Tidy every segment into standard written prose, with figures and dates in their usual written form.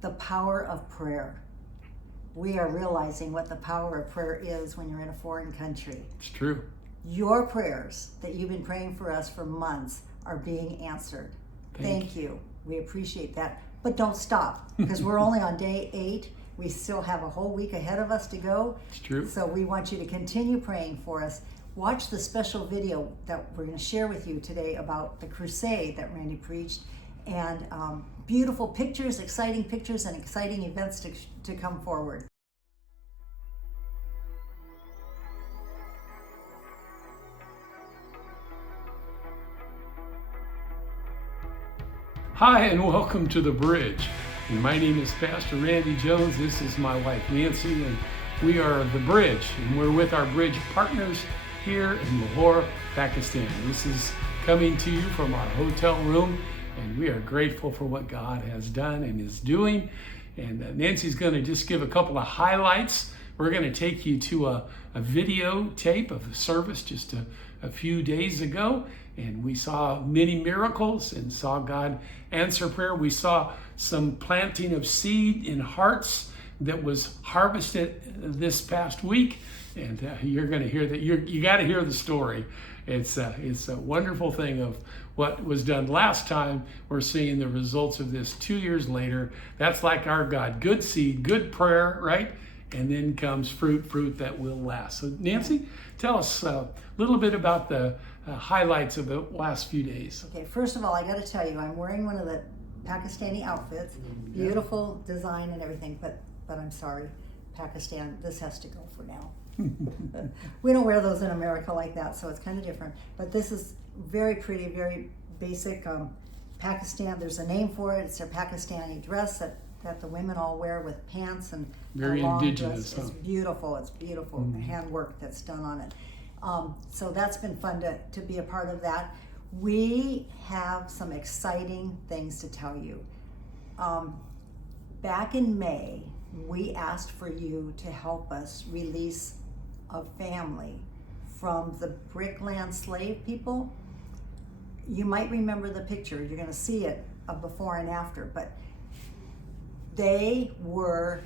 the power of prayer. We are realizing what the power of prayer is when you're in a foreign country. It's true. Your prayers that you've been praying for us for months are being answered. Thank you. We appreciate that. But don't stop, because we're only on day 8. We still have a whole week ahead of us to go. It's true. So we want you to continue praying for us. Watch the special video that we're going to share with you today about the crusade that Randy preached, and beautiful pictures, exciting pictures, and exciting events to come forward. Hi, and welcome to The Bridge. And my name is Pastor Randy Jones. This is my wife Nancy, and we are The Bridge, and we're with our bridge partners here in Lahore, Pakistan. This is coming to you from our hotel room, and we are grateful for what God has done and is doing. And Nancy's going to just give a couple of highlights. We're going to take you to a videotape of a service just a few days ago, and we saw many miracles and saw God answer prayer. We saw some planting of seed in hearts that was harvested this past week, and you're going to hear that. You got to hear the story. It's a wonderful thing of what was done last time. We're seeing the results of this 2 years later. That's like our God. Good seed, good prayer, right? And then comes fruit that will last. So Nancy, tell us a little bit about the highlights of the last few days. Okay, first of all, I got to tell you, I'm wearing one of the Pakistani outfits. Beautiful design and everything, but I'm sorry, Pakistan, this has to go for now. We don't wear those in America like that, so it's kind of different. But this is very pretty, very basic. Pakistan, there's a name for it. It's a Pakistani dress that the women all wear with pants and very long indigenous. dress. It's beautiful. It's beautiful. The handwork that's done on it. So that's been fun to be a part of that. We have some exciting things to tell you. Back in May, we asked for you to help us release a family from the Brickland slave people. You might remember the picture. You're going to see it before and after, but they were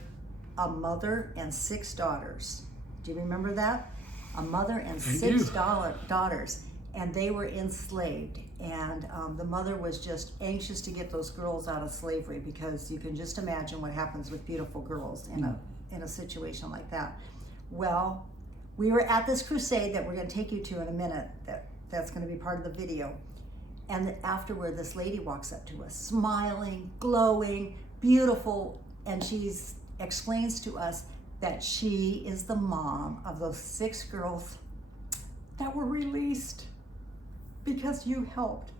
a mother and 6 daughters. Do you remember that? A mother and 6 daughters, and they were enslaved. And the mother was just anxious to get those girls out of slavery, because you can just imagine what happens with beautiful girls in a situation like that. Well, we were at this crusade that we're going to take you to in a minute. That's going to be part of the video. And afterward, this lady walks up to us, smiling, glowing, beautiful, and she explains to us that she is the mom of those 6 girls that were released because you helped.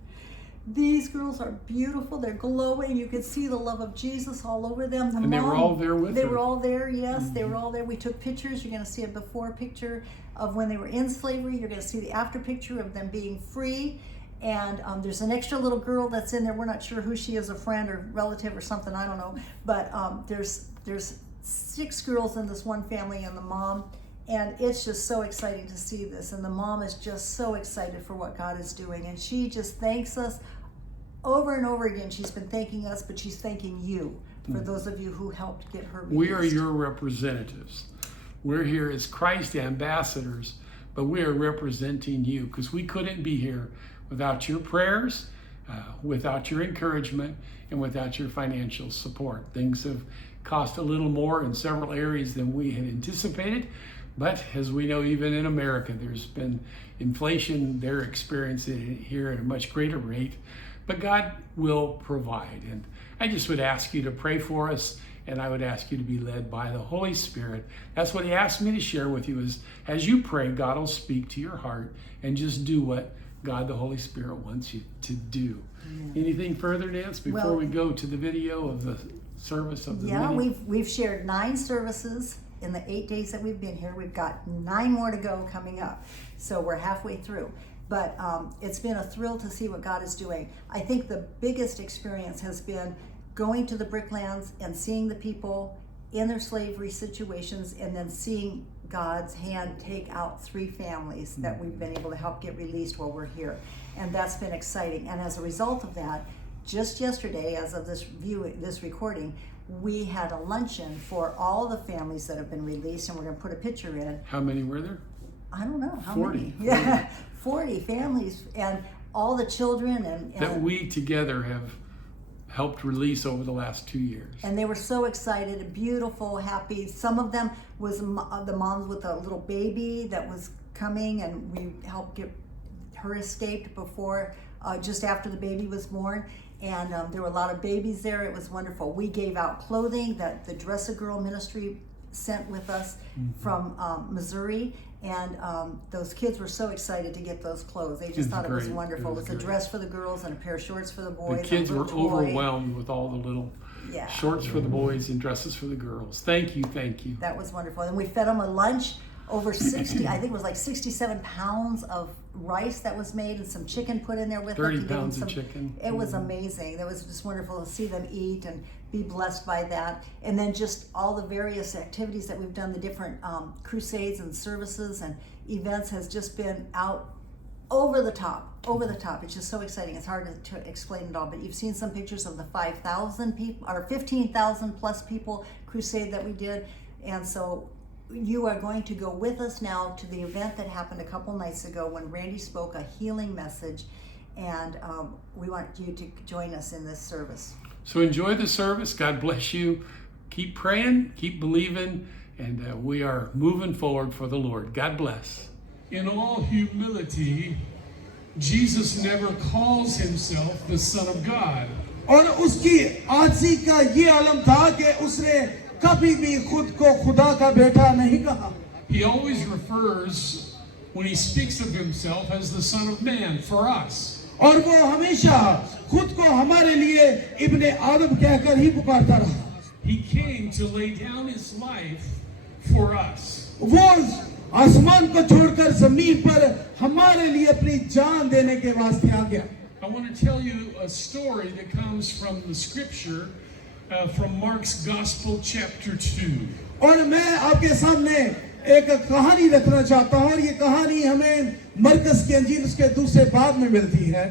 These girls are beautiful. They're glowing. You could see the love of Jesus all over them. They were all there with her. They were all there, yes. They were all there. We took pictures. You're going to see a before picture of when they were in slavery. You're going to see the after picture of them being free. And there's an extra little girl that's in there. We're not sure who she is, a friend or relative or something. I don't know. But there's 6 girls in this one family and the mom. And it's just so exciting to see this. And the mom is just so excited for what God is doing. And she just thanks us over and over again. She's been thanking us, but she's thanking you for those of you who helped get her released. We are your representatives. We're here as Christ ambassadors, but we are representing you, because we couldn't be here without your prayers, without your encouragement, and without your financial support. Things have cost a little more in several areas than we had anticipated. But as we know, even in America, there's been inflation. They're experiencing it here at a much greater rate. But God will provide. And I just would ask you to pray for us, and I would ask you to be led by the Holy Spirit. That's what he asked me to share with you, is as you pray, God will speak to your heart, and just do what God the Holy Spirit wants you to do. Anything further, Nance, before we go to the video of the service of the meeting? We've shared 9 services in the 8 days that we've been here. We've got 9 more to go coming up, so we're halfway through. But it's been a thrill to see what God is doing. I think the biggest experience has been going to the Bricklands and seeing the people in their slavery situations, and then seeing God's hand take out 3 families that we've been able to help get released while we're here. And that's been exciting. And as a result of that, just yesterday, as of this recording, we had a luncheon for all the families that have been released, and we're going to put a picture in. How many were there? I don't know how 40. many. Yeah, 40 families, and all the children and That we together have helped release over the last 2 years. and they were so excited, beautiful, happy. Some of them was the moms with a little baby that was coming, and we helped get her escaped before, just after the baby was born. And there were a lot of babies there. It was wonderful. We gave out clothing that the Dress a Girl ministry sent with us from Missouri. And those kids were so excited to get those clothes. They just It was thought it was great. wonderful. It It was was a great. dress for the girls and a pair of shorts for the boys. The kids and a were little toy. overwhelmed with all the little Yeah. shorts for the boys and dresses for the girls. Thank you, thank you. That was wonderful. And we fed them a lunch, over 60, I think it was like 67 pounds of rice that was made, and some chicken put in there with it. 30 to give them pounds of some- chicken. It was amazing. It was just wonderful to see them eat and be blessed by that. And then just all the various activities that we've done, the different crusades and services and events has just been out over the top. It's just so exciting. It's hard to explain it all, but you've seen some pictures of the 5,000 people or 15,000 plus people crusade that we did. And so you are going to go with us now to the event that happened a couple nights ago when Randy spoke a healing message, and we want you to join us in this service. So enjoy the service. God bless you. Keep praying, keep believing, and we are moving forward for the Lord. God bless. In all humility, Jesus never calls himself the Son of God. और उसकी आजी का ये आलम था कि उसने कभी भी खुद को खुदा का बेटा नहीं कहा. He always refers, when he speaks of himself, as the Son of Man for us. और वो हमेशा खुद को हमारे लिए इब्ने आदम कहकर ही पुकारता रहा. He came to lay down his life for us. वो आसमान को छोड़कर जमीन पर हमारे लिए अपनी जान देने के वास्ते आ गया. I want to tell you a story that comes from the scripture, from Mark's Gospel, chapter 2. और मैं आपके सामने एक कहानी रखना चाहता हूँ, और ये कहानी हमें मरकस की अंजील उसके दूसरे बाब में मिलती है.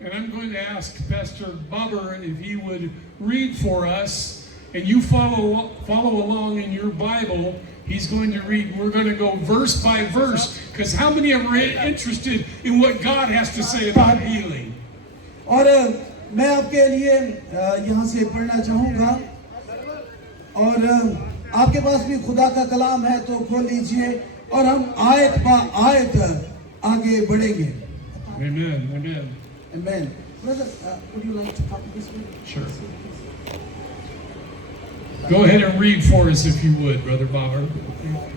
And I'm going to ask Pastor Bobber if he would read for us, and you follow along in your Bible. He's going to read. We're going to go verse by verse, because how many of you are interested in what God has to say about healing? और मैं आपके लिए यहाँ से पढ़ना चाहूँगा, और आपके पास भी खुदा का कलाम है तो खोल लीजिए, और हम आयत बा आयत आगे बढ़ेंगे. Amen. Amen. Amen. Brother, would you like to copy this one? Sure. Go ahead and read for us if you would, Brother Bobber.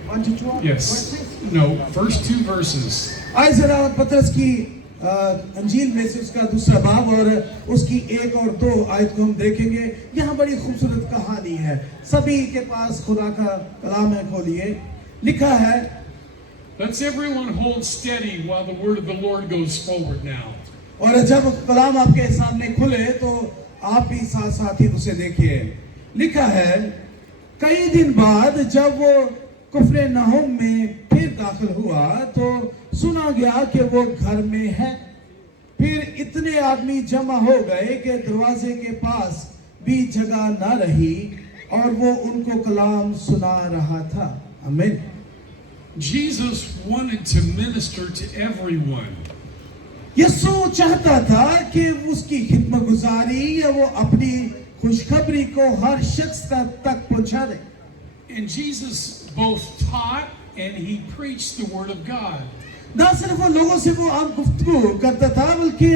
1 to 12? Yes. No, first 2 verses. आइए जरा पतरस की अंजील में से उसका दूसरा बाब और उसकी 1 और 2 आयत को हम देखेंगे. यहाँ बड़ी खूबसूरत कहानी है. सभी के पास खुदा का कलाम है, खोलिए. लिखा है, Let's everyone hold steady while the word of the Lord goes forward now. और जब कलाम आपके सामने खुले तो आप भी साथ साथ ही उसे देखिए. लिखा है, कई दिन बाद जब वो कुफरनहूम में फिर दाखिल हुआ तो सुना गया कि वो घर में है. फिर इतने आदमी जमा हो गए कि दरवाजे के पास भी जगह ना रही, और वो उनको कलाम सुना रहा था. आमीन. Jesus wanted to minister to everyone. यीशु चाहता था कि उसकी खिदमत गुजारी या वो अपनी खुशखबरी को हर शख्स तक पहुंचा दे. And Jesus both taught and he preached the word of God. ना सिर्फ वो लोगों से वो आम गुफ्तगू करता था, बल्कि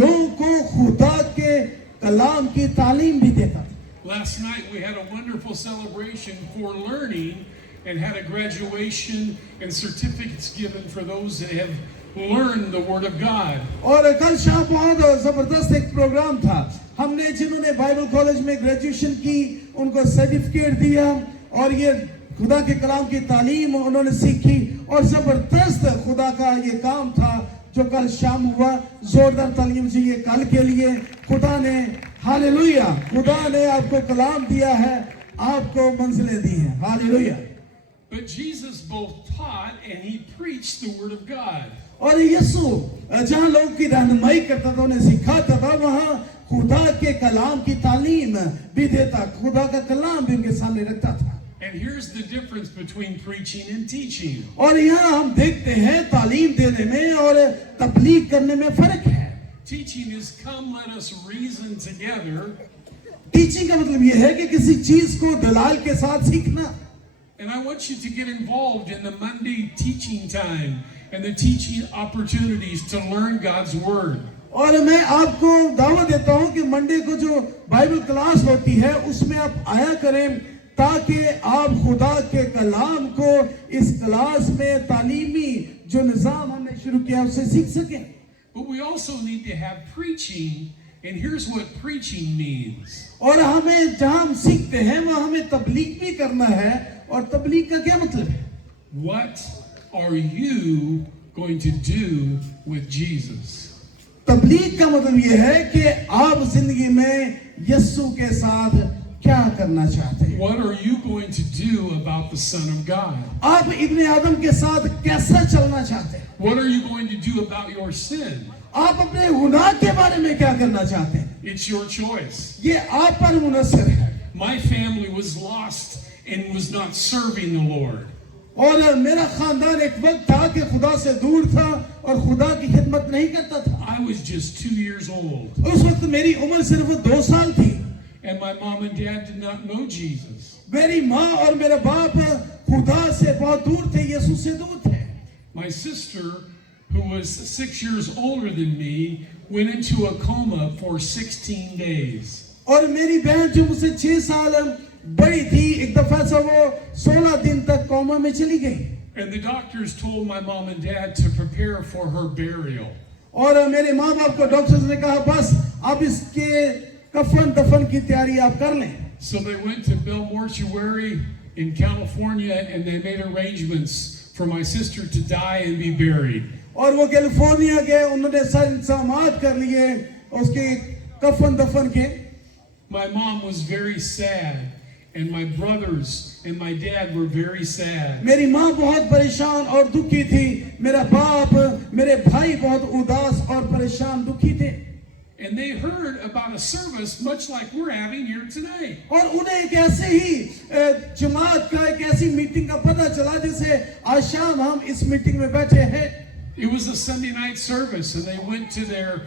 लोगों को खुदा के कलाम की तालीम भी देता था. Last night we had a wonderful celebration for learning and had a graduation and certificates given for those that have learned the word of God. और कल शाम बहुत जबरदस्त एक प्रोग्राम था. हमने जिन्होंने बाइबल कॉलेज में ग्रेजुएशन की उनको सर्टिफिकेट दिया, और ये खुदा के कलाम की तालीम उन्होंने सीखी, और जबरदस्त खुदा का ये काम था जो कल शाम हुआ. जोरदार तालीम चाहिए कल के लिए. खुदा ने, हालेलुया, खुदा ने आपको कलाम दिया है, आपको मंजिलें दी हैं. Hallelujah. But Jesus both taught and he preached the word of God. और यीशु जहाँ लोगों की रहनुमाई करता था, उन्हें सिखाता था, वहाँ खुदा के कलाम की तालीम भी देता, खुदा का कलाम भी उनके सामने रखता था। And here's the difference between preaching and teaching. और यहाँ हम देखते हैं तालीम देने में और तबलीग करने में फर्क है। Teaching is come, let us reason together. Teaching का मतलब यह है कि किसी चीज को दलाल के साथ सीखना। And I want you to get involved in the Monday teaching time and the teaching opportunities to learn God's Word. और मैं आपको दावत देता हूं कि मंडे को जो बाइबल क्लास होती है उसमें आप आया करें, ताकि आप खुदा के कलाम को इस क्लास में तालीमी जो निजाम हमने शुरू किया उससे सीख सकें। But we also need to have preaching, and here's what preaching means. और हमें जहां हम सीखते हैं वहां हमें तबलीग भी करना है। और तबलीग का क्या मतलब है? What are you going to do with Jesus? तबलीग का मतलब यह है कि आप जिंदगी में यीशु के साथ क्या करना चाहते हैं। What are you going to do about the Son of God? आप इब्ने आदम के साथ कैसा चलना चाहते हैं? What are you going to do about your sin? आप अपने गुनाह के बारे में क्या करना चाहते हैं? It's your choice. ये आप पर मुनसर है। My family was lost and was not serving the Lord. और मेरा खानदान एक वक्त था कि खुदा से दूर था और खुदा की खिदमत नहीं करता था। I was just 2 years old. उस वक्त मेरी उम्र सिर्फ 2 साल थी। And my mom and dad did not know Jesus. मेरी माँ और मेरा बाप खुदा से बहुत दूर थे, यीशु से दूर थे। My sister, who was 6 years older than me, went into a coma for 16 days. और मेरी बहन जो मुझसे 6 साल बड़ी थी, एक दफा से वो 16 दिन तक कोमा में चली गई। And the doctors told my mom and dad to prepare for her burial. और मेरे माँ बाप को डॉक्टर्स ने कहा बस अब इसके कफन दफन की तैयारी आप कर लें। So they went to Bell Mortuary in California and they made arrangements for my sister to die and be buried. और वो कैलिफोर्निया गए, उन्होंने सारे इंतजामात कर लिए उसके कफन दफन के। My mom was very sad and my brothers and my dad were very sad. मेरी माँ बहुत परेशान और दुखी थी, मेरा बाप मेरे भाई बहुत उदास और परेशान दुखी थे। And they heard about a service much like we're having here tonight. और उन्हें एक ऐसे ही जमात का एक ऐसी मीटिंग का पता चला जैसे आज शाम हम इस मीटिंग में बैठे हैं। It was a Sunday night service and they went to their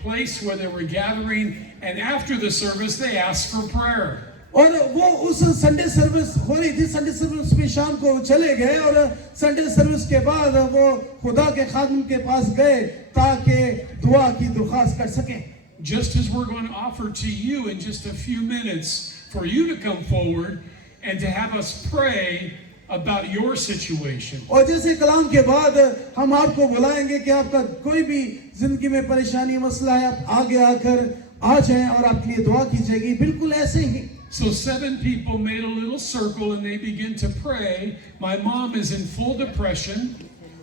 place where they were gathering, and after the service they asked for prayer. और वो उस संडे सर्विस हो रही थी, संडे सर्विस में शाम को चले गए और संडे सर्विस के बाद वो खुदा के खादिम के पास गए ताकि दुआ की दरख्वास्त कर सकें। Just as we're going to offer to you in just a few minutes for you to come forward and to have us pray about your situation. और जैसे कलाम के बाद हम आपको बुलाएंगे कि आपका कोई भी जिंदगी में परेशानी मसला है, आप आगे आकर आ जाएं और आपके लिए दुआ की जाएगी। बिल्कुल ऐसे ही। So 7 people made a little circle and they began to pray. My mom is in full depression.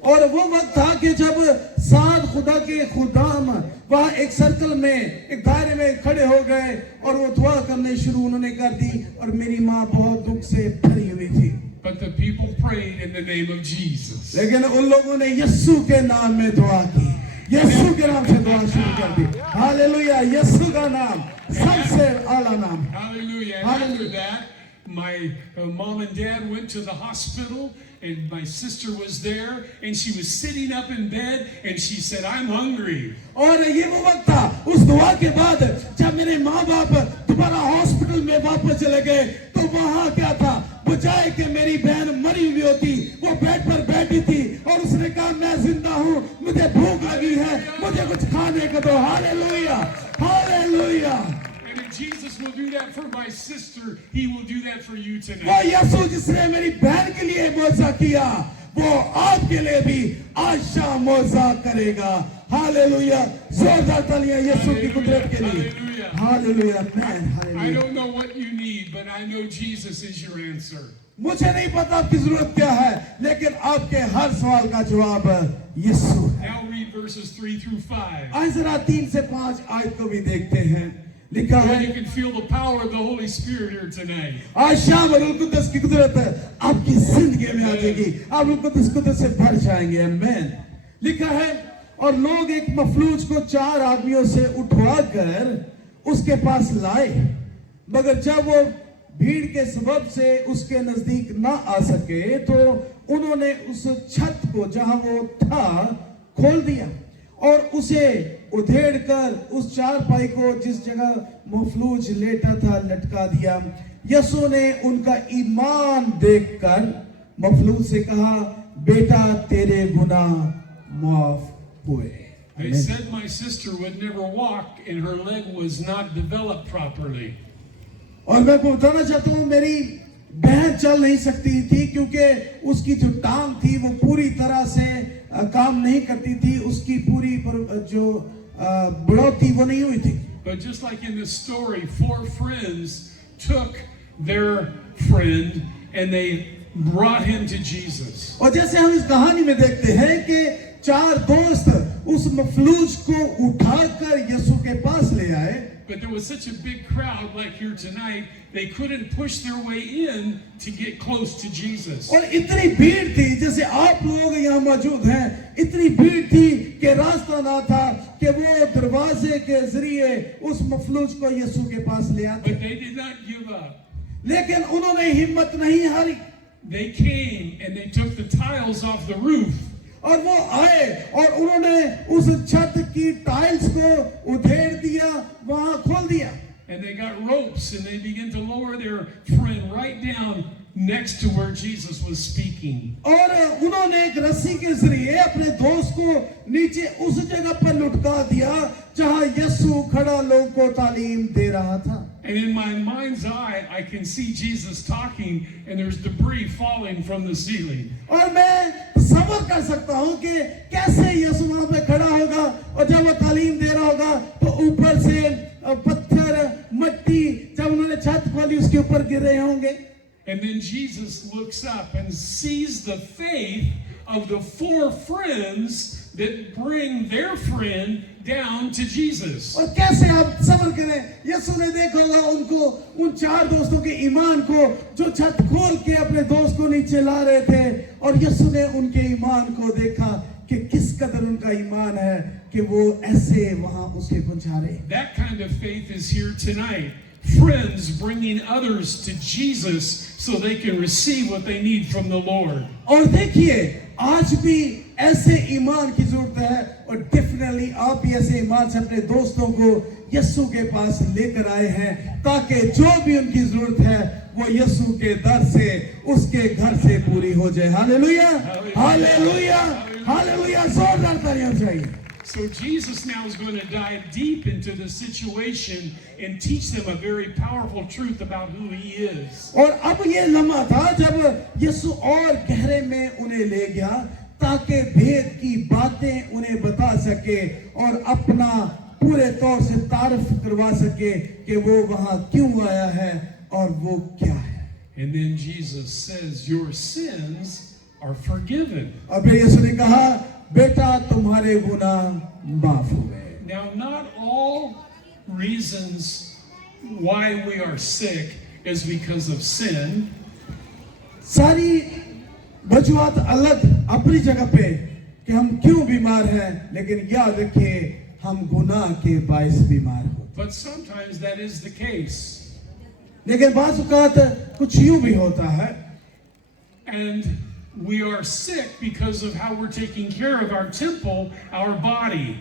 और वो वक्त था कि जब 7 खुदा के खुदाम वहाँ एक सर्कल में एक दायरे में खड़े हो गए और वो दुआ करने शुरू उन्होंने कर दी और मेरी माँ बहुत दुख से भरी हुई थी। But the people prayed in the name of Jesus. लेकिन उन लोगों ने यीशु के नाम में दुआ की, यीशु के नाम से दुआ शुरू कर दी। हालेलुया, यीशु का नाम सबसे आला नाम। Hallelujah. And after that, my mom and dad went to the hospital and my sister was there and she was sitting up in bed and she said, I'm hungry. और ये वो वक्त था उस दुआ के बाद जब मेरे माँ बाप दोबारा हॉस्पिटल में वापस चले गए तो वहाँ क्या था, बजाय कि मेरी बहन मरी हुई होती वो बेड पर बैठी थी और उसने कहा मैं जिंदा हूँ, मुझे भूख लगी है, मुझे कुछ खाने को दो। Hallelujah, hallelujah. And if Jesus will do that for my sister, he will do that for you वो tonight. यीशु जिसने मेरी बहन के लिए मौजा किया वो आपके लिए भी आज शाम मौजा करेगा। हालेलुया, जोरदार तालियां यीशु की कुदरत के लिए। Hallelujah, man, I hallelujah. don't know what you need, but I know Jesus is your answer. मुझे नहीं पता आपकी जरूरत क्या है, लेकिन आपके हर सवाल का जवाब यीशु है। Now read verses 3 through 5. आज जरा 3 से 5 आयत को भी देखते हैं। लिखा Well, है you can feel the power of the Holy Spirit here tonight. आज शाम रूह कुदस की कुदरत आपकी जिंदगी में आ जाएगी, आप रूह कुदस से भर जाएंगे। आमीन। लिखा है और लोग एक मफलूज को 4 आदमियों से उठवाकर उसके पास लाए, मगर जब वो भीड़ के सबब से उसके नजदीक ना आ सके तो उन्होंने उस छत को जहां वो था खोल दिया और उसे उधेड़कर उस चारपाई को जिस जगह मफलूज लेटा था लटका दिया। यसु ने उनका ईमान देखकर मफलूज से कहा, बेटा तेरे गुनाह माफ हुए। They said my sister would never walk and her leg was not developed properly. और मैं आपको बताना चाहता हूँ, मेरी बहन चल नहीं सकती थी क्योंकि उसकी जो टांग थी वो पूरी तरह से काम नहीं करती थी, उसकी पूरी जो बढ़ोतरी वो नहीं हुई थी। But just like in this story, 4 friends took their friend and they brought him to Jesus. और जैसे हम इस कहानी में देखते हैं कि 4 दोस्त उस मफलूज को उठाकर यीशु के पास ले आए। But there was such a big crowd like here tonight, they couldn't push their way in to get close to Jesus. और इतनी भीड़ थी, जैसे आप लोग यहाँ मौजूद हैं, इतनी भीड़ थी कि रास्ता ना था कि वो दरवाजे के जरिए उस मफलूज को यीशु के पास ले आते। But they did not give up. लेकिन उन्होंने हिम्मत नहीं हारी। They came and they took the tiles off the roof. और वो आए और उन्होंने उस छत की टाइल्स को उधेड़ दिया, वहां खोल दिया। And they got ropes and they began to lower their friend right down next to where Jesus was speaking. और उन्होंने एक रस्सी के जरिए अपने दोस्त को नीचे उस जगह पर लुटका दिया जहां यीशु खड़ा लोगों को तालीम दे रहा था। And in my mind's eye, I can see Jesus talking and there's debris falling from the ceiling. और मैं तसव्वुर कर सकता हूं कि कैसे यीशु वहां पे खड़ा होगा और जब वो तालीम दे रहा होगा तो ऊपर से पत्थर, मिट्टी जब उन्होंने छत खोली उसके ऊपर गिर रहे होंगे। And then Jesus looks up and sees the faith of the 4 friends that bring their friend down to Jesus. और कैसे आप सब्र करें, यीशु ने देखा होगा उनको, उन 4 दोस्तों के ईमान को जो छत खोल के अपने दोस्त को नीचे ला रहे थे, और यीशु ने उनके ईमान को देखा कि किस कदर उनका ईमान है कि वो ऐसे वहां उसे पहुंचा रहे। That kind of faith is here tonight. Friends bringing others to Jesus so they can receive what they need from the Lord. और देखिए आज भी ऐसे ईमान की जरूरत है, और डेफिनेटली आप भी ऐसे ईमान से अपने दोस्तों को यीशु के पास लेकर आए हैं ताकि जो भी उनकी जरूरत है वो यीशु के दर से उसके घर से पूरी हो जाए। हालेलुया, हालेलुया, हालेलुया, जोरदार तालियां चाहिए। So Jesus now is going to dive deep into the situation and teach them a very powerful truth about who he is. और अब ये लम्हा था जब यीशु और गहरे में उन्हें ले गया ताकि भेद की बातें उन्हें बता सके और अपना पूरे तौर से तारीफ करवा सके कि वो वहां क्यों आया है और वो क्या है। And then Jesus says, your sins are forgiven. और फिर यीशु ने कहा, बेटा तुम्हारे गुनाह माफ हुए। Now, not all reasons why we are sick is because of sin. सारी वजूहात अलग अपनी जगह पे कि हम क्यों बीमार हैं, लेकिन याद रखिए हम गुनाह के बाइस बीमार होते। But sometimes that is the case. लेकिन बाज़ औक़ात कुछ यूं भी होता है, And we are sick because of how we're taking care of our temple, our body.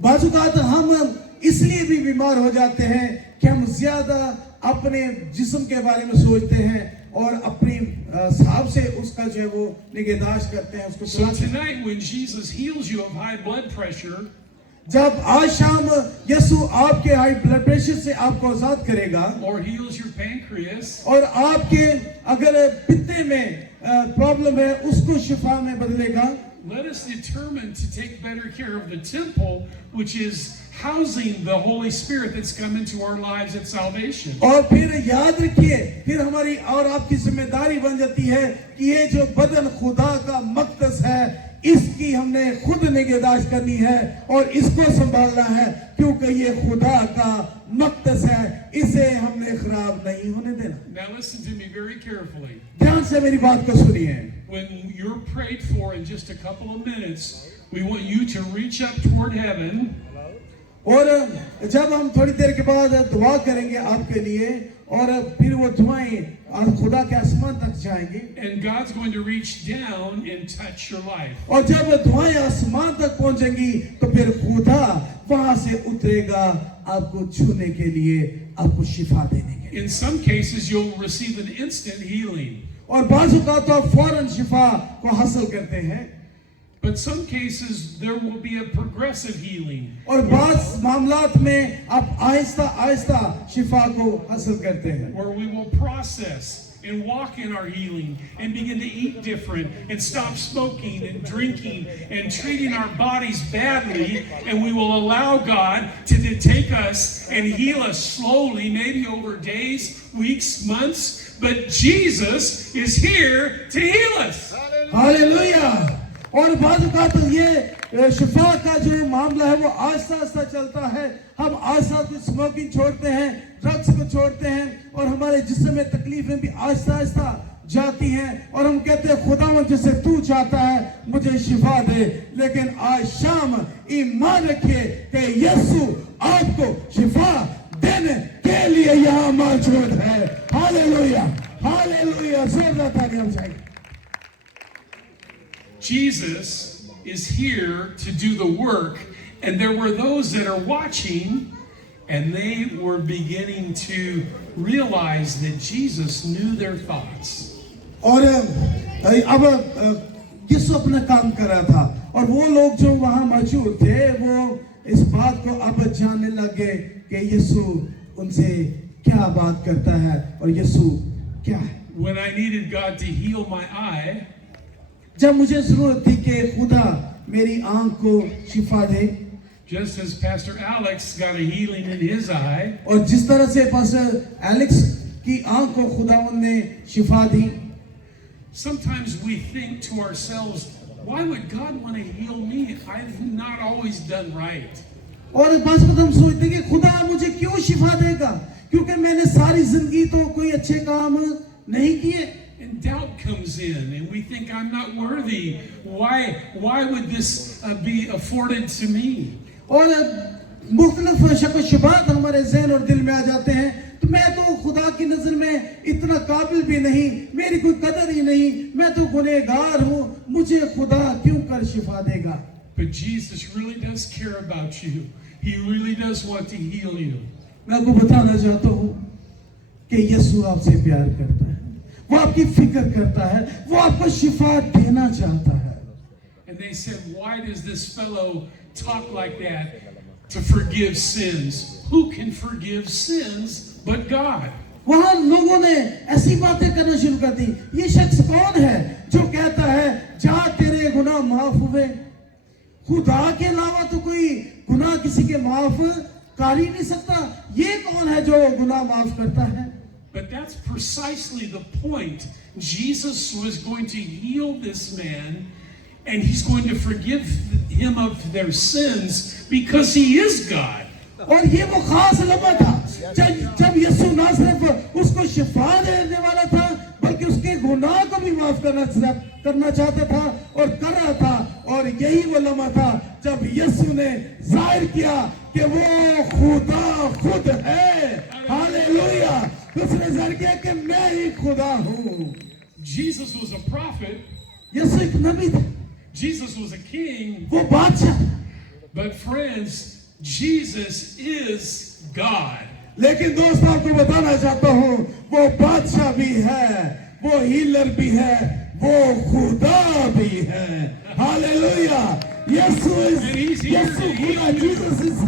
बाज़ औक़ात हम इसलिए भी बीमार हो जाते हैं कि हम ज्यादा अपने जिस्म के बारे में सोचते हैं और अपनी हिसाब से उसका जो है वो निगहदाश्त करते हैं उसको। So tonight when Jesus heals you of high blood pressure, जब आज शाम यीशु आपके हाई ब्लड प्रेशर से आपको आजाद करेगा or heals your pancreas, और आपके अगर पित्ते में प्रॉब्लम है उसको शिफा में बदलेगा, let us determine to take better care of the temple, which is housing the Holy Spirit that's come into our lives at salvation. और फिर याद रखिए, फिर हमारी और आपकी जिम्मेदारी बन जाती है कि ये जो बदन खुदा का मक़दस है इसकी हमने खुद निगहदाश्त करनी है और इसको संभालना है क्योंकि ये खुदा का मक़दस है, इसे हमने खराब नहीं होने देना। Now listen to me very carefully. ध्यान से मेरी बात को सुनिए। When you're prayed for in just a couple of minutes, We want you to reach up toward heaven. और जब हम थोड़ी देर के बाद दुआ करेंगे आपके लिए और फिर वो दुआएं खुदा के आसमान तक जाएंगी And God's going to reach down and touch your life. और जब दुआएं आसमान तक पहुंचेंगी तो फिर खुदा वहां से उतरेगा आपको छूने के लिए, आपको शिफा देने के लिए। In some cases, you'll receive an instant healing. और बाजू का तो आप फौरन शिफा को हासिल करते हैं, But some cases, there will be a progressive healing. और बाज़ मामलात में आप आहिस्ता आहिस्ता शिफा को हासिल करते हैं, Where we will process and walk in our healing and begin to eat different and stop smoking and drinking and treating our bodies badly, and we will allow God to take us and heal us slowly, maybe over days, weeks, months, but Jesus is here to heal us. Hallelujah. और बाजू का तो ये शिफा का जो मामला है वो आहिस्ता आहिस्ता चलता है। हम आहिस्ता आहिस्ता स्मोकिंग छोड़ते हैं, ड्रग्स को छोड़ते हैं और हमारे जिस्म में तकलीफें भी आहिस्ता आहिस्ता जाती हैं और हम कहते हैं खुदावंद जिसे तू चाहता है मुझे शिफा दे। लेकिन आज शाम ईमान रखिए कि यीशु आपको शिफा देने के लिए यहाँ मौजूद है। हालेलुया, हालेलुया, जोरदार तालियां चाहिए। Jesus is here to do the work, and there were those that are watching, and they were beginning to realize that Jesus knew their thoughts. और अब यीशु अपना काम कर रहा था और वो लोग जो वहां मौजूद थे वो इस बात को अब जानने लगे कि यीशु उनसे क्या बात करता है और यीशु क्या है। When I needed God to heal my eye, जब मुझे जरूरत थी कि खुदा मेरी आंख को शिफा दे, just as Pastor Alex got a healing in his eye, और जिस तरह से पास्टर एलेक्स की आंख को खुदावंद ने शिफा दी, sometimes we think to ourselves, why would God want to heal me? I've not always done right. और बात को हम सोचते हैं कि खुदा मुझे क्यों शिफा देगा, क्योंकि मैंने सारी जिंदगी तो कोई अच्छे काम नहीं किए। And doubt comes in, and we think I'm not worthy. Why would this be afforded to me? और मुख्तलिफ शक्ल शुबात हमारे ज़हन और दिल में आ जाते हैं, तो मैं तो खुदा की नज़र में इतना काबिल भी नहीं, मेरी कोई कदर ही नहीं, मैं तो गुनहगार हूँ, मुझे खुदा क्यों कर शिफा देगा। But Jesus really does care about you. He really does want to heal you. मैं आपको बताना चाहता हूँ कि यीशु आपसे प्यार करता है, वो आपकी फिक्र करता है, वो आपको शिफा देना चाहता है। And they said, why does this fellow talk like that to forgive sins? Who can forgive sins but God? वहां लोगों ने ऐसी बातें करना शुरू कर दी, ये शख्स कौन है जो कहता है जा तेरे गुनाह माफ हुए। खुदा के अलावा तो कोई गुनाह किसी के माफ कर ही नहीं सकता, ये कौन है जो गुनाह माफ करता है। But that's precisely the point. Jesus was going to heal this man, and he's going to forgive him of their sins because he is God. और ये वो खास लम्हा था जब यीशु ना सिर्फ उसको शिफा देने वाला था बल्कि उसके गुनाह को भी माफ करना चाहता था और कर रहा था। और यही वो लम्हा था जब यीशु ने जाहिर किया कि वो खुदा खुद है। हालेलुया, उसने जाहिर किया कि मैं ही खुदा हूँ। Jesus was a prophet. यीशु एक नबी था, Jesus was a king. वो बादशाह। But friends, Jesus is God. लेकिन दोस्त आपको बताना चाहता हूँ वो बादशाह भी है, वो हीलर भी है, वो खुदा भी है। हालेलुया, यीशु खुदा, Jesus is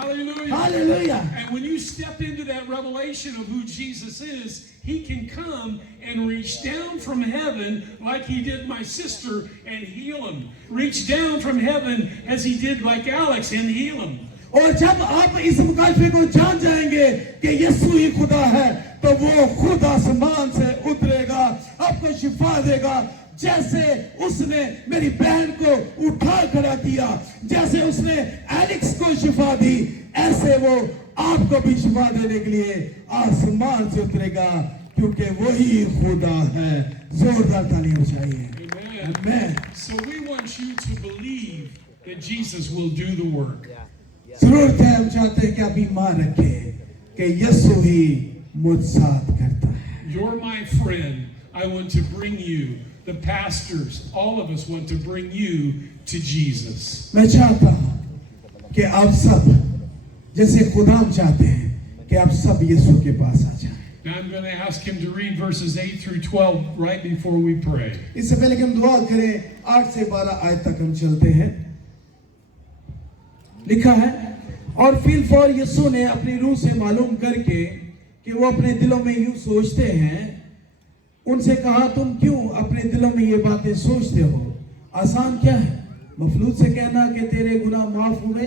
Hallelujah. Hallelujah. And when you step into that revelation of who Jesus is, he can come and reach down from heaven like he did my sister and heal him. Reach down from heaven as he did like Alex and heal him. और जब आप इस मुकाशफे को जान जाएंगे कि यीशु ही खुदा है तो वो खुद आसमान से उतरेगा, आपको शिफा देगा। जैसे उसने मेरी बहन को उठा खड़ा किया, जैसे उसने एलेक्स को शिफा दी, ऐसे वो आपको भी शिफा देने के लिए आसमान से उतरेगा, क्योंकि वही खुदा है। जोरदार तालियां चाहिए। Amen. Amen. So we want you to believe that Jesus will do the work. जरूरत है, हम चाहते हैं कि आप ईमान रखें कि यीशु ही मुझ साथ करता है। You're my friend. I want to bring you, the pastors, all of us want to bring you to Jesus. मैं चाहता हूं कि आप सब जैसे खुदा हम चाहते हैं कि आप सब यीशु के पास आ जाएं। Now I'm going to ask him to read verses 8 through 12 right before we pray. इससे पहले कि हम दुआ करें, 8 से 12 आयत तक हम चलते हैं। लिखा है, और फिलफौर यीशु ने अपनी रूह से मालूम करके कि वो अपने दिलों में यूं सोचते हैं, उनसे कहा, तुम क्यों अपने दिलों में ये बातें सोचते हो? आसान क्या है, मफलूज से कहना कि तेरे गुनाह माफ हुए,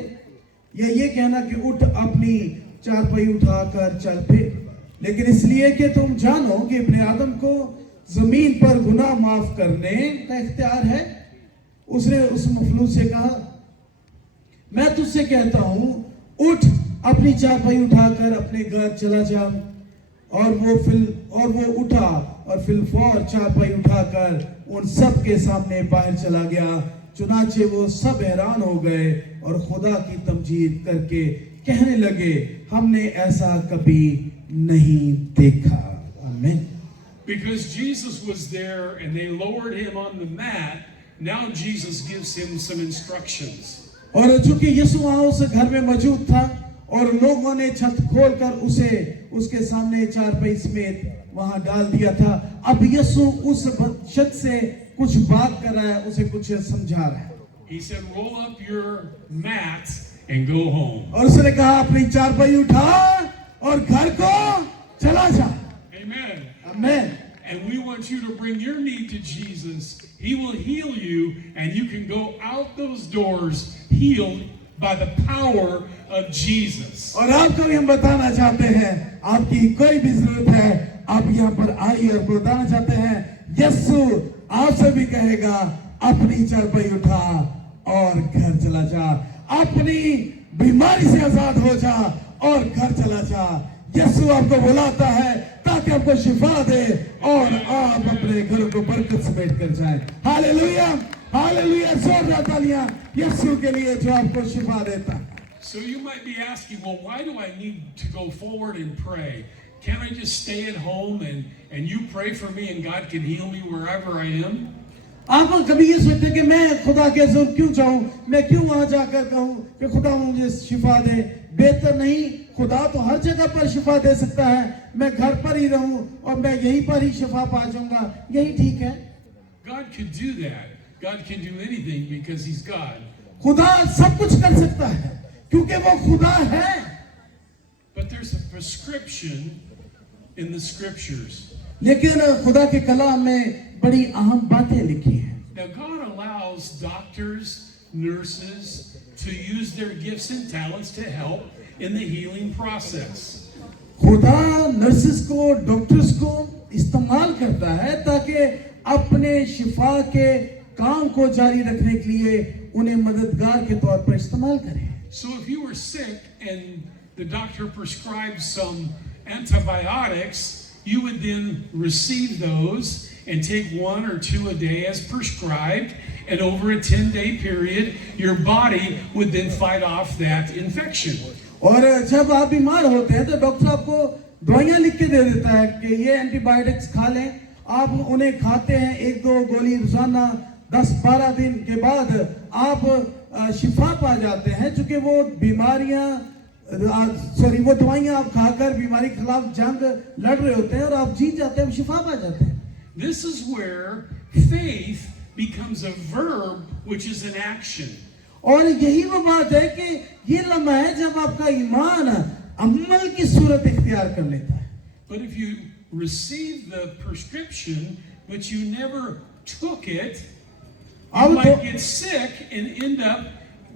या ये कहना कि उठ अपनी चारपाई उठाकर चल फिर? लेकिन इसलिए कि तुम जानो कि इब्ने आदम को जमीन पर गुनाह माफ करने का इख्तियार है। उसने उस मफलूज से कहा, मैं तुझसे कहता हूं, उठ अपनी चारपाई उठाकर अपने घर चला जा। और वो उठा और फिलफौर चारपाई उठाकर उन सब के सामने बाहर चला गया। चुनाचे वो सब हैरान हो गए और खुदा की तमजीद करके कहने लगे, हमने ऐसा कभी नहीं देखा। आमीन। Because Jesus was there and they lowered him on the mat, now Jesus gives him some instructions. और चूंकि यीशु वहां उस घर में मौजूद था और लोगों ने छत खोलकर उसे उसके सामने चारपाई समेत वहां डाल दिया था, अब यीशु उस शख्स से कुछ बात कर रहा है, उसे कुछ समझा रहा है। He said, roll up your mat and go home. और उसने कहा, अपनी चारपाई उठा और घर को चला जा। Amen. आमीन। And we want you to bring your need to Jesus. He will heal you and you can go out those doors healed by the power of Jesus. और आपको भी हम बताना चाहते हैं, आपकी कोई भी जरूरत है, आप यहाँ पर आइए और बताना चाहते हैं, यीशु आपसे भी कहेगा, अपनी चारपाई उठा और घर चला जा, अपनी बीमारी से आजाद हो जा और घर चला जा। यीशु आपको बुलाता है ताकि आपको शिफा दे और आप अपने घर को बरकत समेट कर जाएं। हालेलुया, हालेलुया, जोरदार तालियां यीशु के लिए जो आपको शिफा देता है। So you might be asking, well, why do I need to go forward and pray? Can't I just stay at home and you pray for me and God can heal me wherever I am? आप कभी ये सोचते कि मैं खुदा के हज़ूर क्यों जाऊं, मैं क्यों वहां जाकर कहूं कि खुदा मुझे शिफा दे? बेहतर नहीं, खुदा तो हर जगह पर शिफा दे सकता है, मैं घर पर ही रहूं और मैं यहीं पर ही शिफा पा जाऊंगा, यही ठीक है। God could do that. God can do anything because he's God. खुदा सब कुछ कर सकता है क्योंकि वो खुदा है। But there's a prescription in the scriptures. लेकिन खुदा के कलाम में बड़ी अहम बातें लिखी हैं। Now God allows doctors, nurses to use their gifts and talents to help in the healing process. खुदा नर्सेस को, डॉक्टर्स को इस्तेमाल करता है ताकि अपने शिफा के काम को जारी रखने के लिए उन्हें मददगार के तौर पर इस्तेमाल करें। So if you were sick and the doctor prescribed some antibiotics, you would then receive those and take 1 or 2 a day as prescribed, and over a 10-day period, your body would then fight off that infection. और जब आप बीमार होते हैं तो doctor आपको दवाइयां लिख के दे देता है कि ये एंटीबायोटिक्स खा लें। आप उन्हें खाते हैं 1-2 गोली रोजाना, 10-12 दिन के बाद आप शिफा पा जाते हैं, चूंकि वो वो दवाइयां आप खाकर बीमारी के खिलाफ जंग लड़ रहे होते हैं और आप जीत जाते हैं, शिफा पा जाते हैं। This is where faith becomes a verb, which is an action. और यही वो बात है कि ये लम्हा है जब आपका ईमान अमल की सूरत इख्तियार कर लेता है। But if you receive the prescription but you never took it, you might get sick and end up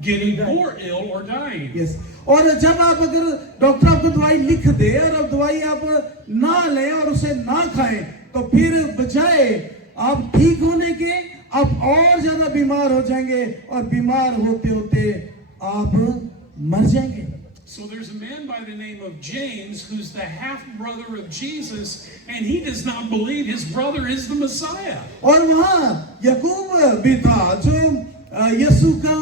getting more ill or dying. Yes. और जब आप अगर डॉक्टर आपको दवाई लिख दे और अब दवाई आप ना लें और उसे ना खाएं, तो फिर बजाय आप ठीक होने के आप और ज्यादा बीमार हो जाएंगे और बीमार होते होते आप मर जाएंगे। So there's a man by the name of James who's the half brother of Jesus, and he does not believe his brother is the Messiah. और वहाँ याकूब भी था जो यीशु का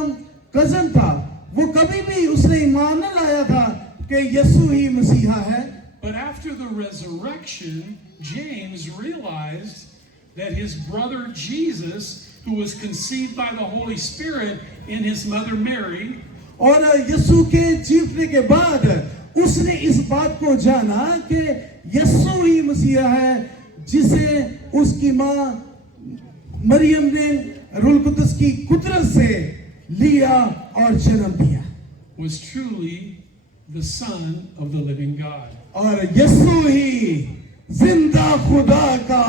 कजन था, वो कभी भी उसने ईमान न लाया था कि यीशु ही मसीहा है। But after the resurrection, James realized that his brother Jesus, who was conceived by the Holy Spirit in his mother Mary, और यीशु के जीतने के बाद उसने इस बात को जाना कि यीशु ही मसीहा है, जिसे उसकी माँ मरियम ने रूह कुद्दुस की कुदरत से लिया और जन्म दिया, was truly the Son of the living God. और यीशु ही जिंदा खुदा का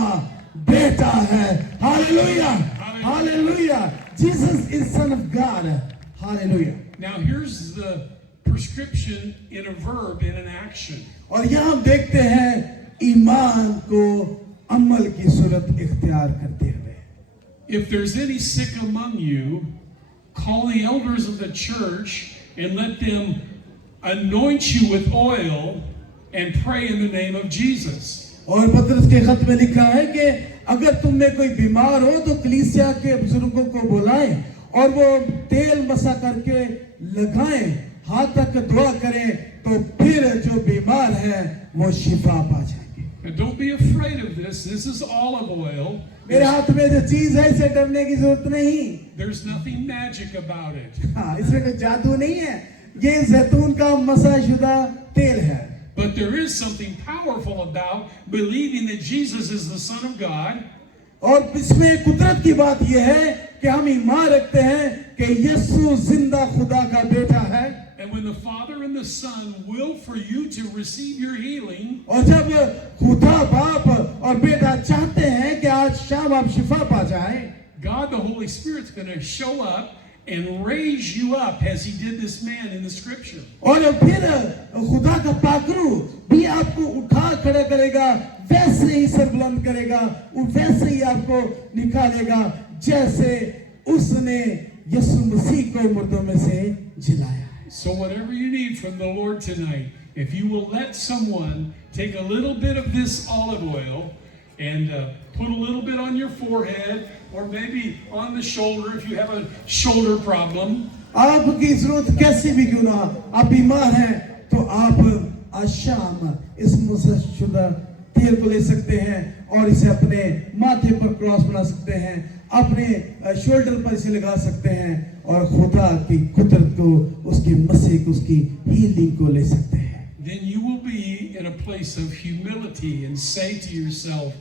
बेटा है। Hallelujah, hallelujah. Jesus is Son of God. Hallelujah. Now here's the prescription in a verb, in an action. और यहाँ हम देखते हैं ईमान को अमल की सूरत इख्तियार करते हुए। If there's any sick among you, call the elders of the church and let them anoint you with oil and pray in the name of Jesus. और पतरस के खत में लिखा है कि अगर तुम में कोई बीमार हो तो कलीसिया के बुजुर्गों को बुलाएं और वो तेल मसा करके लगाएं, हाथ तक दुआ करें, तो फिर जो बीमार है वो शिफा पा जाएंगे। And don't be afraid of this. This is olive oil. मेरे हाथ में जो चीज है इसे डरने की जरूरत नहीं। There's nothing magic about it. हाँ, इसमें कोई जादू नहीं है, ये जैतून का मसा शुदा तेल है। But there is something powerful about believing that Jesus is the Son of God. और इसमें कुदरत की बात यह है कि हम ईमान रखते हैं कि यीशु जिंदा खुदा का बेटा है। And when the Father and the Son will for you to receive your healing, और जब खुदा बाप और बेटा चाहते हैं कि आज शाम आप शिफा पा जाएं, God the Holy Spirit's going to show up and raise you up as he did this man in the scripture. और फिर खुदा का पाकरू भी आपको उठा खड़ा करेगा, वैसे ही सर बुलंद करेगा, वैसे ही आपको निकालेगा जैसे उसने यीशु मसीह को मुर्दों में से जिलाया। So whatever you need from the Lord tonight, if you will let someone take a little bit of this olive oil and put a little bit on your forehead or maybe on the shoulder if you have a shoulder problem. आपकी जरूरत कैसी भी क्यों ना, आप बीमार हैं तो आप आज शाम इस मुसलसल तेल को ले सकते हैं और इसे अपने माथे पर क्रॉस बना सकते हैं, अपने शोल्डर पर इसे लगा सकते हैं और खुदा की कुदरत को, उसकी मसीह को, उसकी हीलिंग को ले सकते हैं। Then you will be in a place of humility and say to yourself,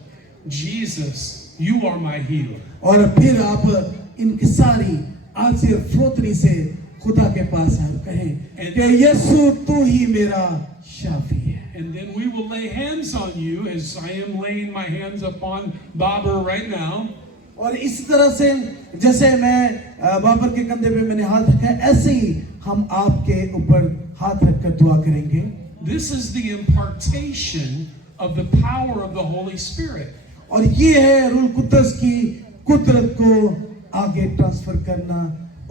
Jesus, you are my healer. और फिर आप इनकिसारी आज से फ्रोतनी से खुदा के पास आप कहें कि यीशु तू ही मेरा शाफी है। And then we will lay hands on you as I am laying my hands upon Babar right now. और इसी तरह से जैसे मैं बाबर के कंधे पे मैंने हाथ रखा है, ऐसे ही हम आपके ऊपर हाथ रखकर दुआ करेंगे। This is the impartation of the power of the Holy Spirit. और ये है रूह कुद्दुस की कुदरत को आगे ट्रांसफर करना,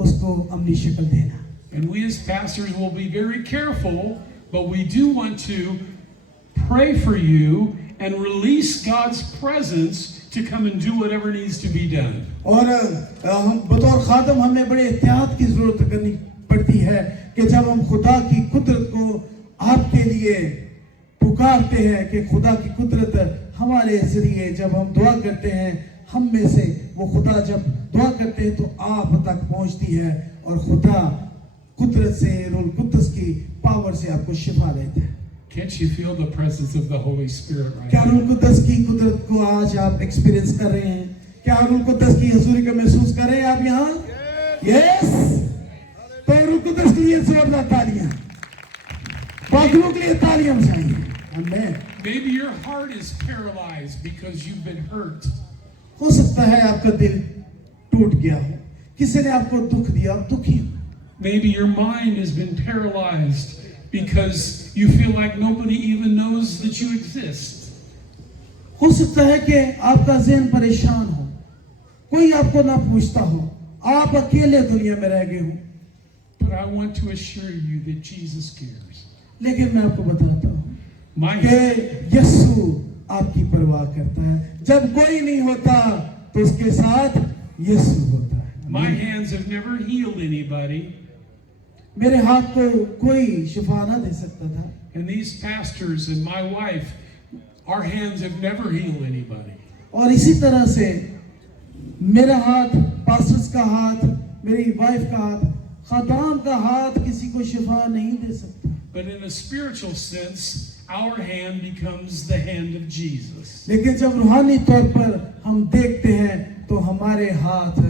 उसको अपनी शक्ल देना। And we as pastors will be very careful, but we do want to pray for you and release God's presence to come and do whatever needs to be done. और हम बतौर खादम हमें बड़े एहतियात की जरूरत करनी पड़ती है कि जब हम खुदा की कुदरत को आपके लिए पुकारते हैं कि खुदा की कुदरत हमारे जरिए जब हम दुआ करते हैं, हम में से वो खुदा जब दुआ करते हैं तो आप तक पहुंचती है और खुदा कुदरत से, रूह कुद्दुस की पावर से आपको शिफा देता है। Can't you feel the presence of the Holy Spirit right क्या now? रूह कुद्दुस की कुदरत को आज आप एक्सपीरियंस कर रहे हैं? क्या रूह कुद्दुस की हजूरी को महसूस कर रहे हैं आप यहाँ? यस। तो रूह कुद्दुस के लिए जोरदार तालियां, पागलों के लिए तालियां बजाइए। आमीन। Maybe your heart is paralyzed because you've been hurt. हो सकता है आपका दिल टूट गया हो, किसी ने आपको दुख दिया, आप दुखी हो। Maybe your mind has been paralyzed because you feel like nobody even knows that you exist. हो सकता है कि आपका ज़हन परेशान हो, कोई आपको ना पूछता हो, आप अकेले दुनिया में रह गए हो। But I want to assure you that Jesus cares. लेकिन मैं आपको बताता हूँ My कि यीशु आपकी परवाह करता है। जब कोई नहीं होता तो उसके साथ यीशु होता है। My hands have never healed anybody, मेरे हाथ को कोई शिफा ना दे सकता था। And these pastors and my wife, our hands have never healed anybody. और इसी तरह से मेरा हाथ, पास्टर्स का हाथ, मेरी वाइफ का हाथ, खादाम का हाथ किसी को शिफा नहीं दे सकता। But in a spiritual sense, our hand becomes the hand of Jesus. लेकिन जब रूहानी तौर पर हम देखते हैं तो हमारे हाथ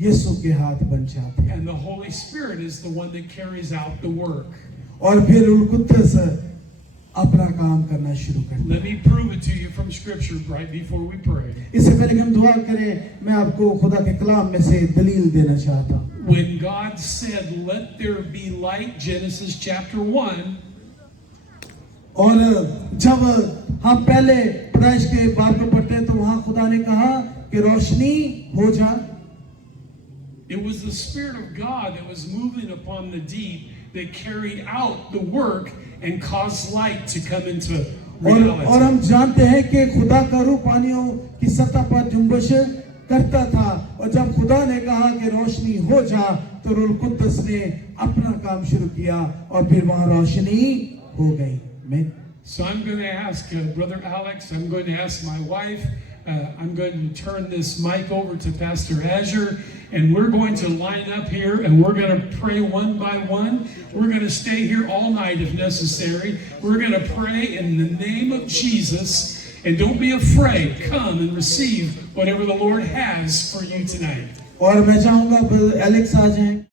यीशु के हाथ बन जाते हैं। And the Holy Spirit is the one that carries out the work. और फिर रूह कुद्दस अपना काम करना शुरू करता है। Let me prove it to you from Scripture right before we pray. इससे पहले कि हम दुआ करें, मैं आपको खुदा के कलाम में से दलील देना चाहता हूँ। When God said, "Let there be light," Genesis chapter 1, और जब हम पहले पैदाइश के बाप को पढ़ते हैं तो वहाँ खुदा ने कहा कि रोशनी हो जा। it was the Spirit of God that was moving upon the deep that carried out the work and caused light to come into और reality. हम जानते हैं कि खुदा का रूह पानियों की सतह पर जुम्बश करता था, और जब खुदा ने कहा कि रोशनी हो जा तो रूह कुद्दस ने अपना काम शुरू किया और फिर वहाँ रोशनी हो गई। मैं So I'm going to ask Brother Alex, I'm going to ask my wife, I'm going to turn this mic over to Pastor Azure, and we're going to line up here and we're going to pray one by one. We're going to stay here all night if necessary. We're going to pray in the name of Jesus, and don't be afraid. Come and receive whatever the Lord has for you tonight. और मैं चाहूंगा Alex आ जाएं।